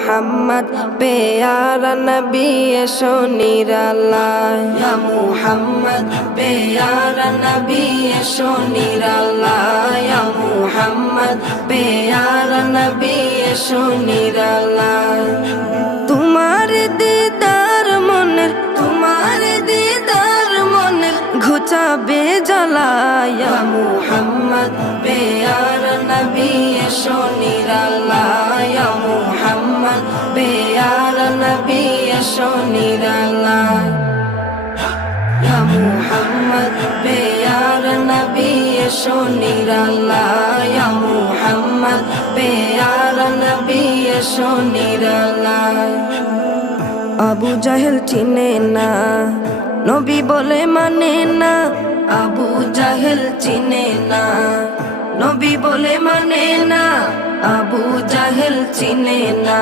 মুহাম্মদ প্যারা নবী এসো নিরালায় ইয়া মুহাম্মদ প্যারা নবী এসো নিরালায় ইয়া মুহাম্মদ প্যারা নবী এসো নিরালায় তোমার দিদার মনের ঘুচাবে জ্বালায় ইয়া মুহাম্মদ প্যারা নবী এসো নিরালায় ইয়া মুহাম্মদ প্যারা নবী এসো নিরালায় ইয়া মুহাম্মদ প্যারা নবী এসো নিরালায় ইয়া মুহাম্মদ প্যারা নবী এসো নিরালায় আবু জাহেল চিনে না নবী বলে মানে না আবু জাহেল চিনে না নবী বলে মানে না আবু জাহেল চিনে না